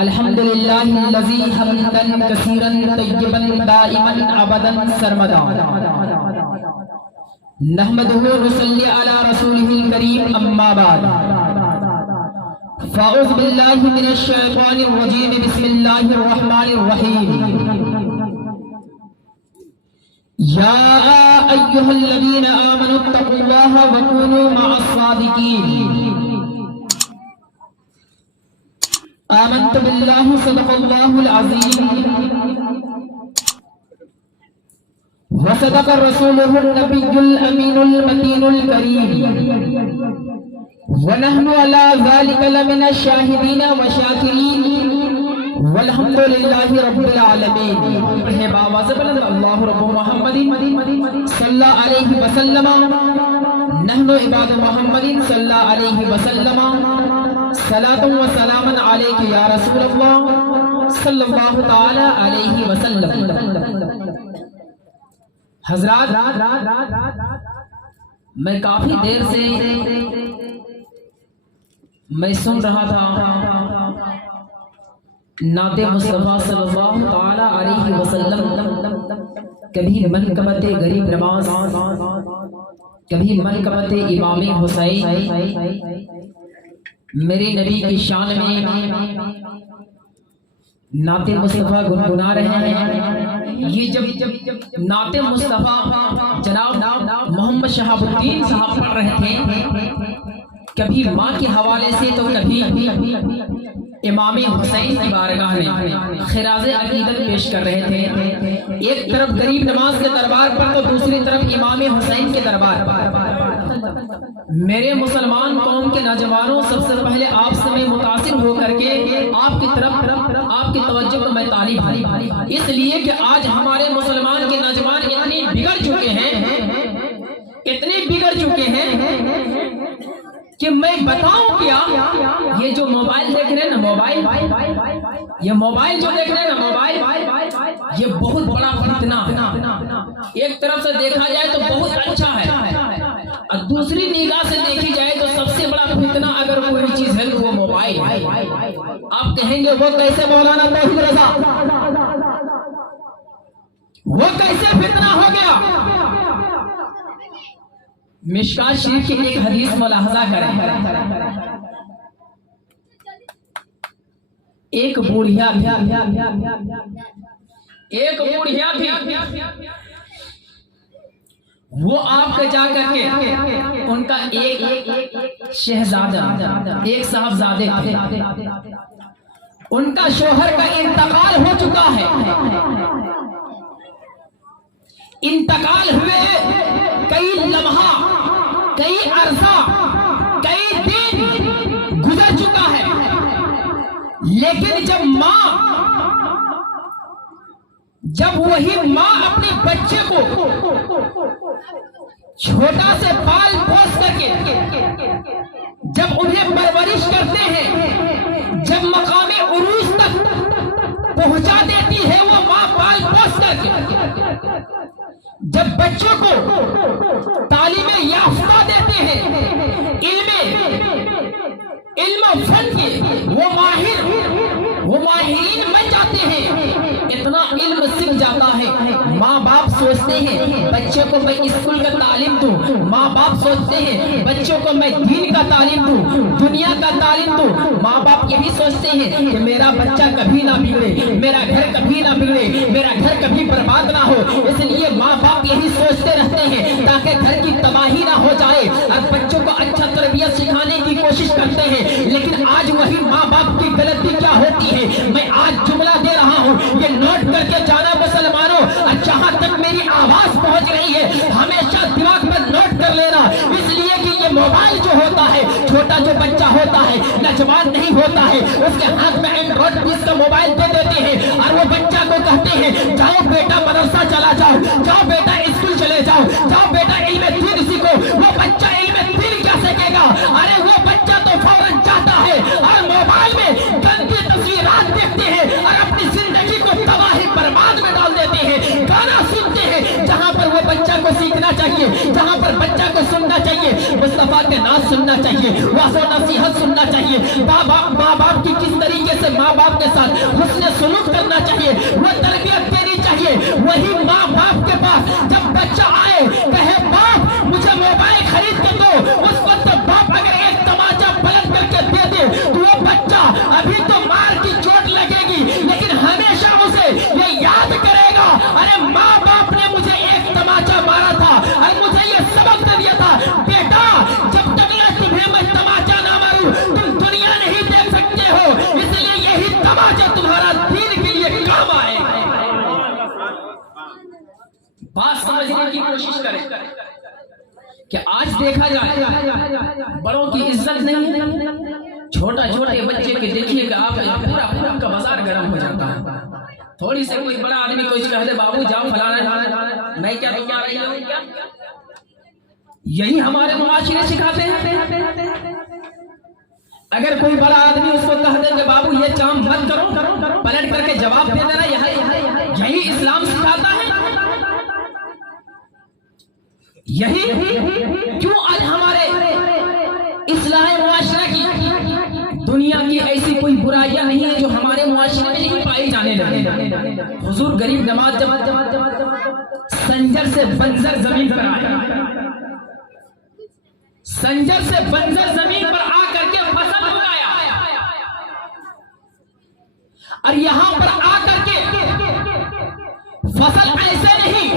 الحمد للہ الذی حمدا کثیرا طیبا دائما ابدا سرمدا نحمدہ ونصلی علی رسولہ الکریم اما بعد فاعوذ باللہ من الشیطان الرجیم بسم اللہ الرحمن الرحیم یا ایہا الذین آمنوا اتقوا اللہ وکونوا مع الصادقین آمنت باللہ صدق اللہ العظیم وصدق رسولہ النبی الامین المتین الکریم ونحن علی ذلک لمن الشاہدین وشاکرین والحمد للہ رب العالمین. پڑھے باواز بلند اللہ رب محمد صلی اللہ علیہ وسلم نحن عباد محمد صلی اللہ علیہ وسلم صلاۃ و سلام علیک یا رسول اللہ صلی اللہ تعالی علیہ وسلم. حضرات، میں کافی دیر سے میں سن رہا تھا نعت مصطفیٰ صلی اللہ تعالی علیہ وسلم، کبھی منقبت غریب نواز، کبھی منقبت امام حسین. میرے نبی کی شان میں نعت مصطفیٰ گنگنا رہے ہیں. یہ جب نعت مصطفیٰ جناب محمد شہاب الدین صاحب پڑھ رہے تھے، کبھی ماں کے حوالے سے تو کبھی امام حسین کی بارگاہ میں خراج عقیدت پیش کر رہے تھے. ایک طرف غریب نواز کے دربار پر تو دوسری طرف امام حسین کے دربار پر. میرے مسلمان قوم کے نوجوانوں، سب سے پہلے آپ سے میں متاثر ہو کر کے آپ کی طرف آپ کی توجہ کو میں طالب ہوں، اس لیے کہ آج ہمارے مسلمان کے نوجوان اتنے بگڑ چکے ہیں کہ میں بتاؤں کیا. یہ جو موبائل دیکھ رہے ہیں نا، یہ موبائل جو دیکھ رہے ہیں نا، یہ بہت بڑا فتنہ. ایک طرف سے دیکھا جائے تو بہت اچھا ہے، اور دوسری نگاہ سے دیکھی جائے تو سب سے بڑا فتنہ اگر کوئی چیز ہے تو وہ موبائل. آپ کہیں گے وہ کیسے مولانا توحید رضا، وہ کیسے فتنہ ہو گیا؟ مشکات شریف کی ایک حدیث ملاحظہ کریں. ایک بوڑھیا تھی، وہ آپ کے جا کر کے ان کا ایک شہزادہ، ایک صاحبزادے تھے، ان کا شوہر کا انتقال ہو چکا ہے. انتقال ہوئے کئی لمحہ، کئی عرصہ، کئی دن گزر چکا ہے، لیکن جب وہی ماں اپنے بچے کو چھوٹا سے پال پوس کر کے جب انہیں پرورش کرتے ہیں، جب مقام عروج تک پہنچا دیتی ہے وہ ماں پال پوس کر کے، جب بچوں کو تعلیم یافتہ دیتے ہیں، علم فن کے وہ ماہرین بن جاتے ہیں، اتنا علم سیکھ جاتا ہے. ماں باپ سوچتے ہیں بچے کو میں اسکول کا تعلیم دوں، ماں باپ سوچتے ہیں بچوں کو میں دین کا تعلیم دوں، دنیا کا تعلیم دوں. ماں باپ یہی سوچتے ہیں کہ میرا بچہ کبھی نہ بگڑے، میرا گھر کبھی نہ بگڑے، میرا گھر کبھی برباد نہ ہو. اس لیے ماں باپ یہی سوچتے رہتے ہیں تاکہ گھر کی تباہی نہ ہو جائے، اور بچوں کو اچھا تربیت سکھانے کی کوشش کرتے ہیں. لیکن آج وہی ماں باپ کی غلطی کیا ہوتی ہے؟ میں آج جملہ دے رہا ہوں، یہ نوٹ کر کے جانا مسلمانوں، جہاں تک میری آواز پہنچ رہی ہے ہمیشہ دماغ میں نوٹ کر لینا. اس لیے کہ یہ موبائل جو ہوتا ہے، چھوٹا جو بچہ ہوتا ہے، نوجوان نہیں ہوتا ہے، اس کے ہاتھ میں اینڈرائڈ پیس کا موبائل دے دیتے ہیں، اور وہ بچہ کو کہتے ہیں جاؤ بیٹا مدرسہ چلا جاؤ، جاؤ بیٹا اسکول چلے جاؤ، جاؤ بیٹا علم دین سیکھو. وہ بچہ علم دین کیا سیکھے گا؟ ارے وہ بچہ تو فوراً چاہتا ہے اور موبائل میں گندی تصویرات دیکھتے ہیں اور اپنی زندگی کو تباہی برباد میں ڈال دیتے ہیں. گانا سنتے ہیں جہاں پر وہ بچہ کو سیکھنا چاہیے चाहिए, जहाँ पर बच्चा को सुनना चाहिए मुस्तफा के नाम सुनना चाहिए, वासो नसीहत सुनना चाहिए, माँ बाप की किस तरीके से माँ बाप के साथ हुस्न सुलूक करना चाहिए, वो तरबियत देनी चाहिए। वही माँ बाप के पास जब बच्चा आए कहे बाप मुझे मोबाइल खरीद के दो, उस वक्त बाप अगर एक तमाचा पलट करके दे दे तो वो बच्चा अभी तो मार की चोट लगेगी लेकिन हमेशा उसे ये याद करेगा, अरे माँ बाप ने मुझे एक तमाचा मारा था और मुझे ये सबक दे दिया था, बेटा जब तक तुम्हें मैं तमाचा ना मारूं तुम दुनिया नहीं देख सकते हो, इसलिए यही तमाचा तुम्हारा दीन के लिए काम आए। बात समझने की कोशिश करें कि आज देखा जाए बड़ों की इज्जत नहीं, छोटे बच्चे के देखिए कि आप पूरा का बाजार गर्म हो जाता है। थोड़ी से कोई बड़ा आदमी कुछ कह दे बाबू जाओ फलाना मैं क्या तुम्हारा रही हूं क्या, यही हमारे मुआशरे सिखाते हैं। अगर कोई बड़ा आदमी उसको कह दे कि बाबू ये काम मत करो, पलट करके जवाब दे देना, यही इस्लाम सिखाता है। यही क्यों आज हमारे इस्लाह मुआशरा की दुनिया की ऐसी कोई बुराइयां नहीं है जो हमारे मुआशरे में नहीं पाई जाने लगी। हुजूर गरीब नवाज जब संजर से बंजर जमीन पर आए, संजर से बंजर जमीन पर आकर के फसल उगाया और यहां पर आकर के फसल ऐसे नहीं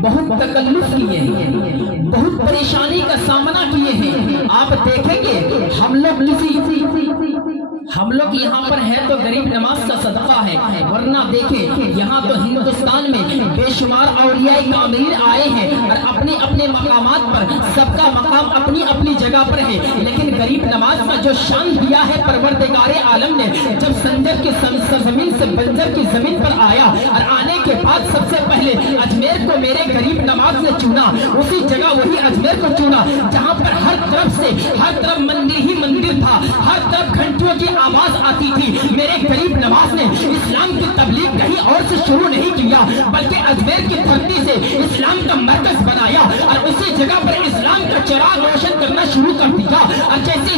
बहुत तकल्लुफ किए हैं, बहुत परेशानी का सामना किए हैं। आप देखेंगे हम लोग यहाँ पर है तो गरीब नमाज का सदका है, वरना देखें यहाँ तो हिंदुस्तान में बेशुमार औलिया कामिल आए हैं और अपने अपने मकामात पर सबका मकाम अपनी अपनी जगह पर है, लेकिन गरीब नमाज का जो शान दिया है परवरदिगारे आलम ने, जब संजर की सरजमीन से बंजर की जमीन पर आया और आने के बाद सबसे पहले अजमेर को मेरे गरीब नमाज ने चुना, उसी जगह वही अजमेर को चुना जहाँ पर हर तरफ मंदिर ही मंदिर था, हर तरफ घंटियों की आवाज आती थी। मेरे गरीब नवाज ने इस्लाम की तबलीग कहीं और से शुरू नहीं किया बल्कि अजमेर की धरती से इस्लाम का मरकज बनाया और उसी जगह पर इस्लाम का चिराग रोशन करना शुरू कर दिया। और जैसे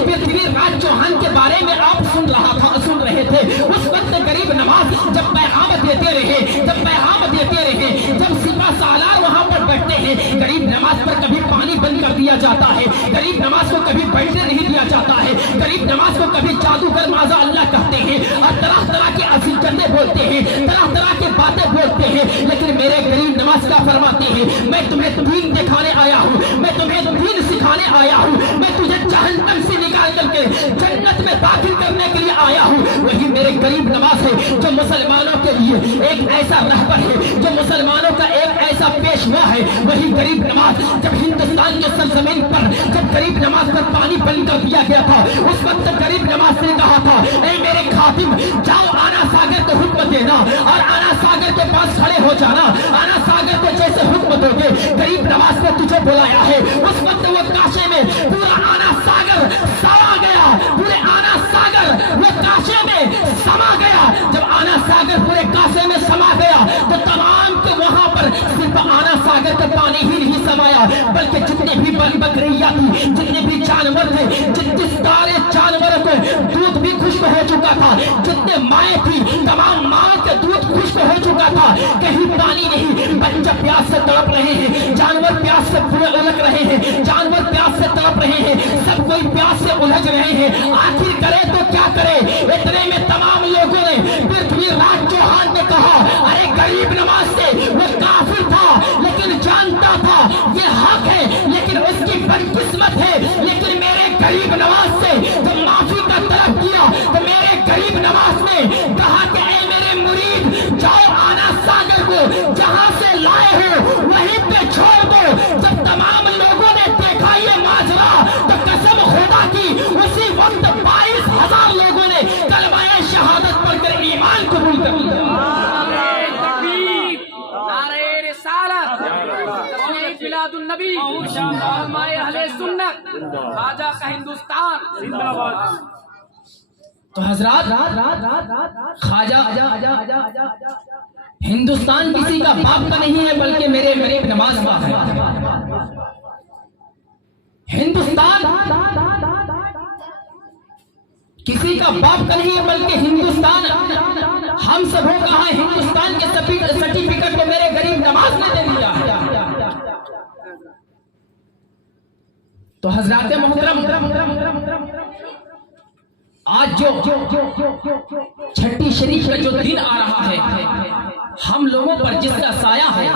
पृथ्वीराज चौहान के बारे में आप सुन रहे थे, उस वक्त गरीब नवाज जब पैगाम देते रहे, जब सिपा सालार वहां पर बैठते हैं, गरीब नवाज पर कभी पानी बंद कर दिया जाता है, गरीब नवाज को कभी बैठने नहीं दिया जाता है, गरीब नवाज को कभी जादूगर माजा अल्लाह कहते हैं और तरह तरह के असीकंदे बोलते हैं, तरह तरह के बातें बोलते हैं, लेकिन मेरे गरीब नवाज क्या फरमाते हैं, मैं तुम्हें दीन दिखाने आया हूँ, मैं तुम्हें दीन सिखाने आया हूँ, मैं तुझे जहन्नम से निकाल करके जन्नत में दाखिल करने के लिए आया हूँ। वही मेरे गरीब नवाज है जो मुसलमानों के लिए एक ऐसा रहबर है, जो मुसलमानों का एक ऐसा पेशवा है। वही गरीब नवाज जब हिंदुस्तान के सरजमीन पर जब गरीब नवाज पर पानी बंद कर दिया गया था, उस वक्त गरीब नवाज ने कहा था, ऐ मेरे खातिम जाओ आना सागर को हुक्म देना और आना सागर के पास खड़े हो जाना, आना सागर को जैसे हुक्म दोगे गरीब नवाज ने तुझे बुलाया है। उस वक्त वो काशे में पूरा आना सागर समा गया, पूरे आना सागर वो काशे में समा गया। जब आना सागर पूरे काशे में समा गया तो तमाम के वहां पर सिर्फ आना सागर का पानी ही नहीं समाया, बल्कि जितने भी बकरियां थी, जितने भी जानवर थे, जितने सारे जानवरों को दूध भी खुश्क हो चुका था, जितने माएँ थी तमाम माँ के दूध खुश्क हो चुका था, कहीं पानी नहीं। बच्चे प्यास से तड़प रहे हैं, जानवर प्यास से उलझ रहे हैं, जानवर प्यास से तड़प रहे हैं, सब कोई प्यास से उलझ रहे हैं। आखिर करे तो क्या करे? इतने में तमाम लोगों ने पृथ्वीराज चौहान ने कहा, अरे गरीब नवाज से वो काफिर था लेकिन जानता था ये हक है, लेकिन उसकी बदकिस्मत है। लेकिन मेरे गरीब नवाज से जब माफी का तलब किया तो मेरे गरीब नवाज ने कहा कि ऐ मेरे मुरीद जाओ आना सागर को जहां से लाए हो वहीं पे छोड़ दो। जब तमाम लोगों ने देखा ये माजरा तो कसम खुदा की उसी वक्त 22,000 लोगों ने कलमाए शहादत पढ़कर ईमान कबूल कर लिया। नबी अहले सुन्नत खाजा का हिंदुस्तान जिंदाबाद। तो हजरात ख्वाजा ہندوستان کسی کا باپ کا نہیں ہے بلکہ میرے غریب نواز کا ہے. ہندوستان کسی کا باپ کا نہیں ہے بلکہ ہندوستان ہم سبوں کا ہے. ہندوستان کے سرٹیفکیٹ کو میرے غریب نواز نے دے دیا ہے. تو حضرات محترم، آج جو چھٹی شریف کا جو دن آ رہا ہے، ہم لوگوں پر جس کا سایہ ہے،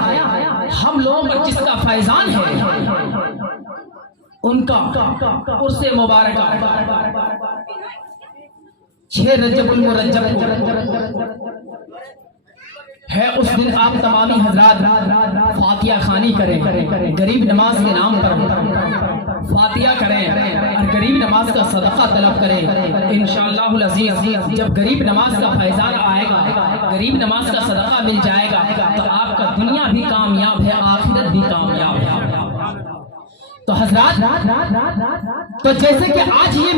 ہم لوگوں پر جس کا فیضان ہے، ان کا عرس مبارکہ 6 رجب المرجب ہے. اس دن آپ تمامی حضرات فاتحہ خوانی کریں، غریب نواز کے نام پر فاتحہ کریں اور غریب نواز کا صدقہ طلب کریں. انشاءاللہ العزیز جب غریب نواز کا فیضان آئے گا، غریب نواز کا صدقہ مل جائے گا، تو آپ کا دنیا بھی کامیاب ہے، آخرت بھی کامیاب ہے. تو حضرات، تو جیسے کہ آج یہ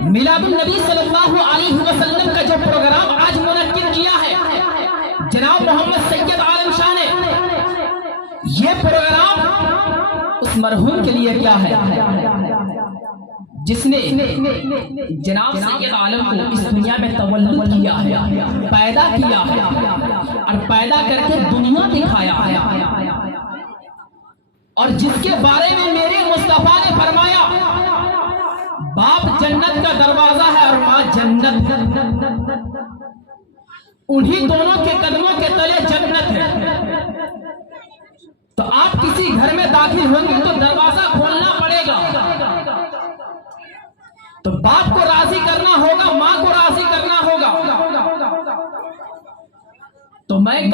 میلاد النبی صلی اللہ علیہ وسلم کا جو پروگرام آج منعقد کیا ہے جناب محمد سید عالم شاہ نے، یہ پروگرام اس مرحوم کے لیے کیا ہے جس نے جناب سید عالم کو اس دنیا میں تولد کیا ہے، پیدا کیا ہے اور پیدا کر کے دنیا دکھایا ہے، اور جس کے بارے میں میرے مصطفیٰ نے فرمایا باپ جنت کا دروازہ ہے اور ماں جنت، انہی دونوں کے قدموں کے تلے جنت ہے. تو آپ کسی گھر میں داخل ہوں گے تو دروازہ کھولنا پڑے گا. تو باپ کو راضی کرنا ہوگا، ماں کو راضی کرنا ہوگا. تو میں یہ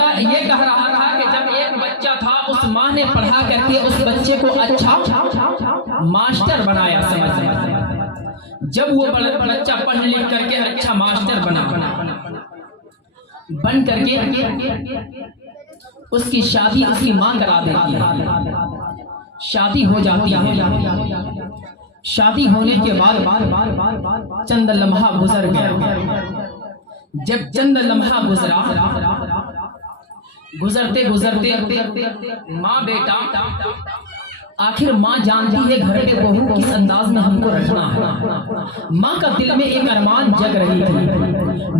کہہ رہا تھا کہ جب ایک بچہ تھا، اس ماں نے پڑھا کر کے اس بچے کو اچھا ماسٹر بنایا. سمجھ جب وہ بچہ پڑھ لکھ کر کے اچھا ماسٹر بن کر کے اس کی شادی اس کی ماں کرا دیتی ہے. شادی ہو جاتی ہے. شادی ہونے کے بعد چند لمحہ گزر گیا. جب چند لمحہ گزرتے ماں بیٹا، آخر ماں جانتی ہے گھر پہ بہو کس انداز میں ہم کو رکھنا ہے. ماں کا دل میں ایک ارمان جگ رہی تھی.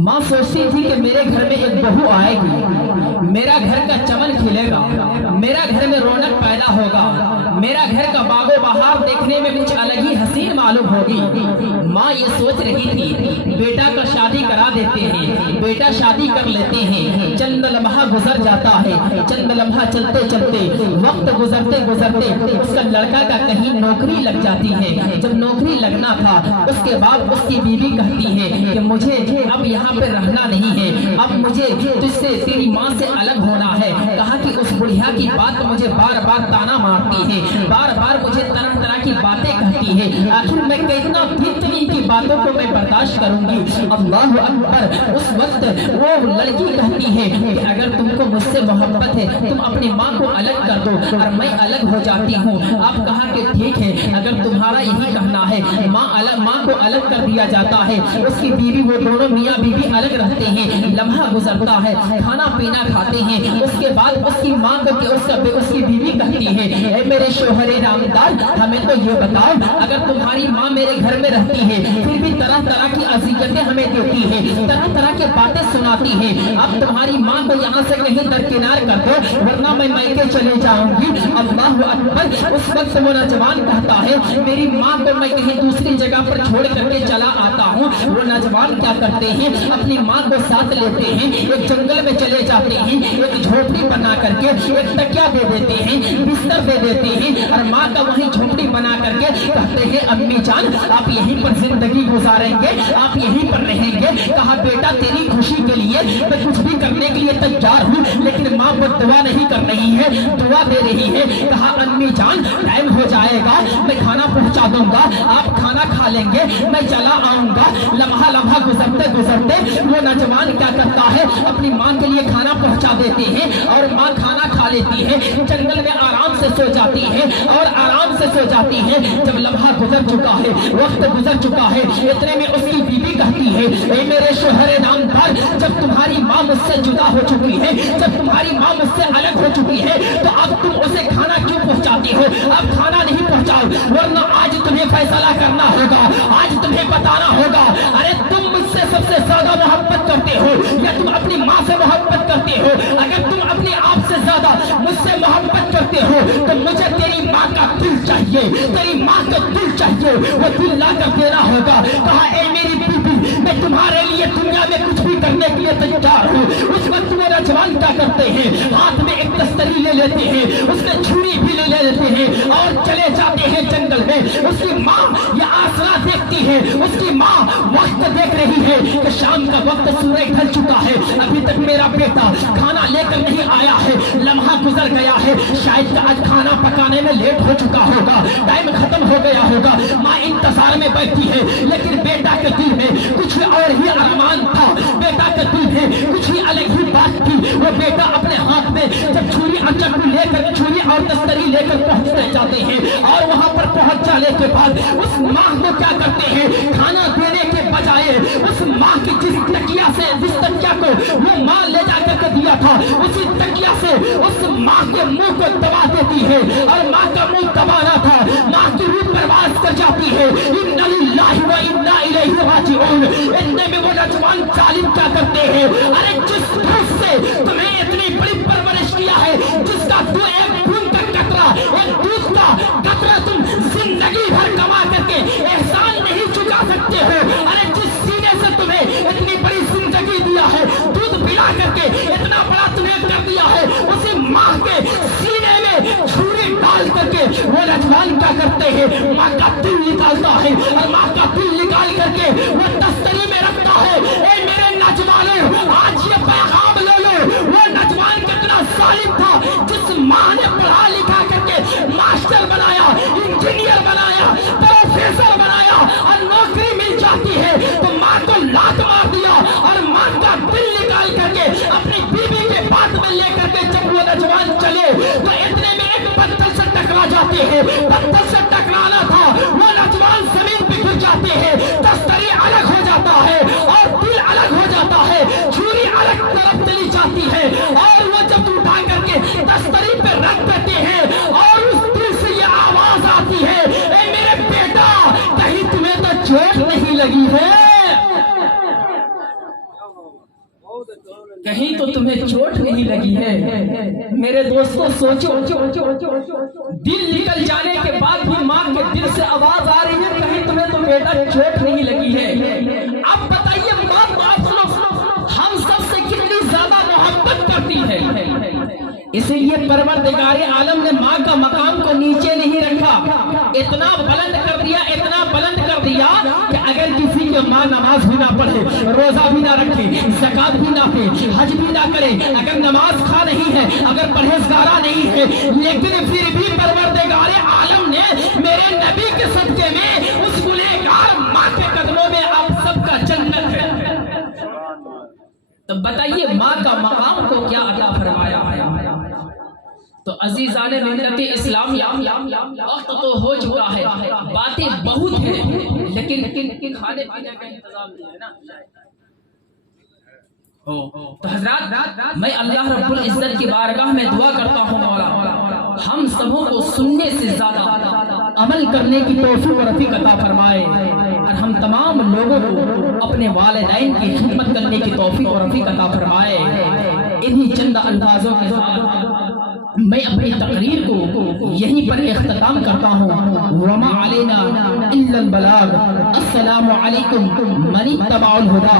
ماں سوچتی تھی کہ میرے گھر میں ایک بہو آئے گی، میرا گھر کا چمن کھلے گا، میرا گھر میں رونق پیدا ہوگا، میرا گھر کا باغ و بہار دیکھنے میں کچھ الگ ہی حسین معلوم ہوگی. ماں یہ سوچ رہی تھی بیٹا کا شادی کرا دیتے ہیں، بیٹا شادی کر لیتے ہیں. چند لمحہ گزر جاتا ہے. چند لمحہ چلتے وقت گزرتے اس کا لڑکا کا کہیں نوکری لگ جاتی ہے. جب نوکری لگنا تھا اس کے بعد اس کی بیوی کہتی ہے کہ مجھے اب یہاں پہ رہنا نہیں ہے، اب مجھے تجھ سے تیری ماں سے الگ ہونا ہے. کہا کہ اس بڑھیا کی بات مجھے بار بار تانا مارتی ہے، بار بار مجھے طرح کی باتیں کہتی ہے. آخر میں کتنا دن کی باتوں کو میں برداشت کروں گی. اللہ اکبر. اس وقت وہ لڑکی کہتی ہے کہ اگر تم کو مجھ سے محبت ہے تم اپنی ماں کو الگ کر دو اور میں الگ ہو جاتی ہوں. آپ کہا کہ ٹھیک ہے اگر تمہارا یہی کہنا ہے. ماں کو الگ کر دیا جاتا ہے. اس کی بیوی، وہ دونوں میاں بیوی الگ رہتے ہیں. لمحہ گزرتا ہے، کھانا پینا کھاتے ہیں. اس کے بعد اس کی ماں کو اس کی بیوی کہتی ہے اے میرے شوہر نامدار، ہمیں تو یہ بتاؤ اگر تمہاری ماں میرے گھر میں رہتی ہے پھر بھی طرح کی اذیتیں ہمیں دیتی ہے، طرح کی باتیں سناتی ہے. اب تمہاری ماں کو یہاں سے کہیں درکنار کر دو ورنہ میں میکے چلے جاؤں گی. اللہ اکبر. اس وقت وہ نوجوان کہتا ہے میری ماں کو میں کہیں دوسری جگہ پر چھوڑ کر کے چلا آتا ہوں. وہ نوجوان کیا کرتے ہیں اپنی ماں کو ساتھ لیتے ہیں، ایک جنگل میں چلے جاتے ہیں، ایک جھوپڑی بنا کر کے ایک تکیا دے دیتے ہیں، بستر دے دیتے ہیں اور ماں کا وہیں جھوپڑی بنا کر کے کہتے ہیں امی جان آپ یہیں پر زندگی گزاریں گے، آپ یہیں پر رہیں گے. کہا بیٹا تیری خوشی کے لیے میں کچھ بھی کرنے کے لیے تیار ہوں، لیکن ماں وہ دعا نہیں کر رہی ہے، دعا دے رہی ہے. کہا امی جان ٹائم ہو جائے گا، میں کھانا پہنچا دوں گا، آپ کھانا کھا لیں گے، میں چلا آؤں گا. لمحہ گزرتے وہ نوجوان کیا کرتا ہے اپنی ماں کے لیے کھانا پہنچا دیتے ہیں اور ماں کھانا کھا لیتی ہے. جنگل میں آرام سے سو جاتی ہے اور آرام سے سو جاتی ہے. جب لمحہ گزر چکا ہے، وقت گزر چکا ہے، اتنے میں اس کی بیوی کہتی ہے اے میرے شوہر نامدار जब तुम्हारी माँ मुझसे जुदा हो चुकी है, जब तुम्हारी माँ मुझसे अलग हो चुकी है, तो अब तुम उसे खाना क्यों पहुंचाती हो? अब खाना नहीं पहुंचाओ, वरना आज तुम्हें फैसला करना होगा, आज तुम्हें बताना होगा। अरे तुम मुझसे सबसे ज्यादा मोहब्बत करते हो या तुम अपनी माँ से मोहब्बत करते हो? अगर तुम अपने आप से ज्यादा मुझसे मोहब्बत करते हो तो मुझे तेरी माँ का दिल चाहिए, तेरी माँ का दिल चाहिए, वो दिल ला कर देना होगा। कहा ए मेरी बीबी, मैं तुम्हारे लिए दुनिया में कुछ भी करने के लिए तैयार हूँ। उस वक्त वो नौजवान क्या करते हैं, हाथ में एक तस्तरी ले लेते हैं, उसमें छुरी भी ले लेते हैं और चले जाते हैं जंगल में। उसकी माँ ये आसरा देखती है, उसकी माँ वक्त देख रही है कि शाम का वक्त, सूरज ढल चुका है, अभी तक मेरा बेटा खाना लेकर नहीं आया है। लम्हा गुजर गया है, शायद आज खाना पकाने में लेट हो चुका होगा, टाइम खत्म हो गया होगा। माँ इंतजार में बैठी है, लेकिन बेटा के दिल में कुछ और ही अरमान था, बेटा के दिल में कुछ ही अलग ही बात थी। वो बेटा अपने हाथ में जब छुरी और चाकू लेकर, छुरी और तस्तरी लेकर पहुंचने जाते हैं और वहां पर पहुंच जाने के बाद उस माँ को क्या करते हैं, खाना देने के बजाय उस माँ की जिस तकिया से, जिस तकिया को वो माँ ले जाकर के दिया था, उसी तकिया से उस माँ के मुंह को दबा देती है और माँ का मुंह दबाना था, माँ की रूह बर्बाद कर जाती है। इन्ना लिल्लाहि व इन्ना इलैहि राजिऊन। इतने में वो नौजवान जालिम क्या करते हैं, अरे जिस दूध से तुम्हें इतनी बड़ी परवरिश किया है, जिसका तू एक बूंद का कतरा, एक दूध का कतरा तुम जिंदगी भर कमा करके एहसान नहीं चुका सकते हो। अरे जिस सीने से तुम्हें इतनी बड़ी जिंदगी दिया है, दूध पिला करके इतना बड़ा तुम्हें कर दिया है, उसी माँ के सीने में छुरी डाल करके वो नौजवान क्या करते हैं, माँ का दिल निकालता है और माँ का दिल निकाल करके वो तस्तरी में रखता है। ए मेरे नौजवानों, आज ये पैगाम ले लो, वो नौजवान कितना जालिम था, जिस माँ ने पढ़ा लिखा करके मास्टर बनाया, इंजीनियर बनाया, प्रोफेसर बनाया और नौकरी मिल जाती है तो माँ को लात मार दिया और माँ का दिल निकाल करके अपनी बीवी के बात में लेकर के जब वो नौजवान चले तो इतने में एक पत्थर से टकरा जाते हैं। पत्थर से टकराना था, वो नौजवान जमीन पे गिर जाते हैं, तस्तरी अलग हो जाता है और दिल अलग हो जाता है, छुरी अलग तरफ चली जाती है और वो जब उठा करके तस्तरी पे रख देते हैं और उस दिल से ये आवाज आती है, ए मेरे बेटा, कहीं तुम्हें तो चोट नहीं लगी है, कहीं तो तुम्हें चोट नहीं लगी है। मेरे दोस्तों सोचो, दिल निकल जाने के बाद भी माँ के दिल से आवाज आ रही है, कहीं तुम्हें तो बेटा चोट नहीं लगी है। अब बताइए माँ बाप हम सबसे कितनी ज्यादा मोहब्बत करती है। इसीलिए परवरदिगार आलम ने माँ का मकाम को नीचे नहीं रखा, इतना बुलंद कर दिया, इतना बुलंद कर दिया कि अगर किसी की माँ नमाज भी ना पढ़े, रोजा भी ना रखे, ज़कात भी ना दे, हज भी ना करे, अगर नमाज खा नहीं है, अगर परहेजगारा नहीं है, लेकिन फिर भी परवरदिगार आलम ने मेरे नबी के सदके में उस गुनहगार माँ के कदमों में आप सबका जन्नत है। तो बताइए माँ का मकाम को क्या अता फरमाया है। तो अजीज़ाने मिल्लत इस्लाम, वक्त तो हो चुका है, बातें बहुत हैं, लेकिन खाने पीने का इंतजाम नहीं है ना। तो हजरात, मैं अल्लाह रब्बुल इज्जत की बारगाह में दुआ करता हूँ, मौला हम सबों को सुनने से ज्यादा अमल करने की तौफीक और रफ़ीक अता फरमाए और हम तमाम लोगों को अपने वालिदैन की खिदमत करने की तौफीक और रफ़ीक अता फरमाए। इन्हीं चंद अल्फाजों के साथ मैं अपनी तकरीर को यहीं पर इख्तिताम करता हूँ। वमा अलैना इल्लल बलाग। अस्सलामु अलैकुम मन इत्तबअल हुदा।